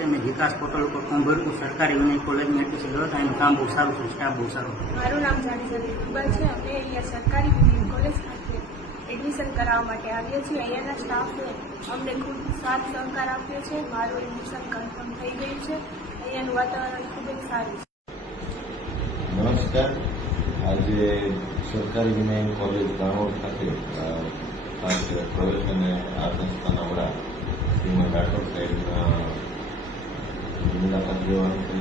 છે. મેં વિકાસ પોર્ટલ ઉપર ફોર્મ ભર્યું સરકારી વિનય કોલેજમાં એડમિશન લેવા એનું કામ બહુ સારું છે, સ્ટાફ બહુ સારો. મારું નામ જાડેજા દીપુબા છે. અમે અહીંયા સરકારી વિનય કોલેજ ખાતે એડમિશન કરાવવા માટે આવીએ છીએ. અહીંયાના સ્ટાફે અમને ખૂબ સાથ સહકાર આપ્યો છે. મારું એડમિશન કન્ફર્મ થઈ ગયું છે. અહીંયાનું વાતાવરણ ખૂબ જ સારું છે. નમસ્કાર. આજે સરકારી વિનય કોલેજ દાહોદ ખાતે ખાસ પ્રવેશ અને આ સંસ્થાના વડા શ્રીમદ રાઠોડ સાહેબના મુલાકાત લેવાનું છે.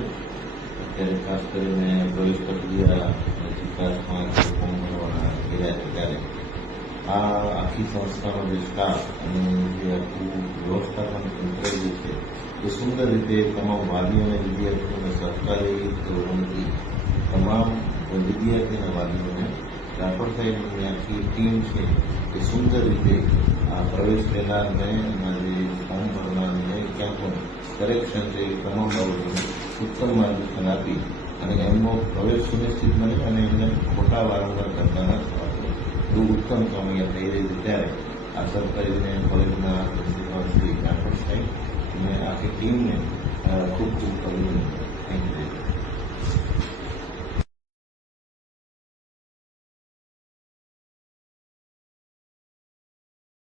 અત્યારે ખાસ કરીને પ્રવેશ પ્રક્રિયા વિકાસમાં ફોર્મ ભરવાના રહ્યા છે ત્યારે આ આખી સંસ્થાનો જે સ્ટાફ અને જે આખું વ્યવસ્થાપન તંત્ર જે છે એ સુંદર રીતે તમામ વાલીઓ અને વિદ્યાર્થીઓને સહકારી ધોરણથી તમામ વિદ્યાર્થી અને વાલીઓને રાઠોડ સાહેબની આખી ટીમ છે એ સુંદર રીતે આ પ્રવેશ લેનારને અને જે ફોર્મ ભરનારને ક્યાં પણ કરેક્શન છે એ તમામ બાબતોને ઉત્તમ માર્ગદર્શન આપી અને એમનો પ્રવેશ સુનિશ્ચિત બને અને એમને ખોટા વારંવાર કરતા ન થવાતો એવું ઉત્તમ કામ અહીંયા થઈ રહી છે. ત્યારે આ સરકારી વિનય કોલેજના પ્રિન્સિપાલ શ્રી રાઠોડ સાહેબ અને આખી ટીમને ખૂબ ખૂબ અભિનંદન. Thank you.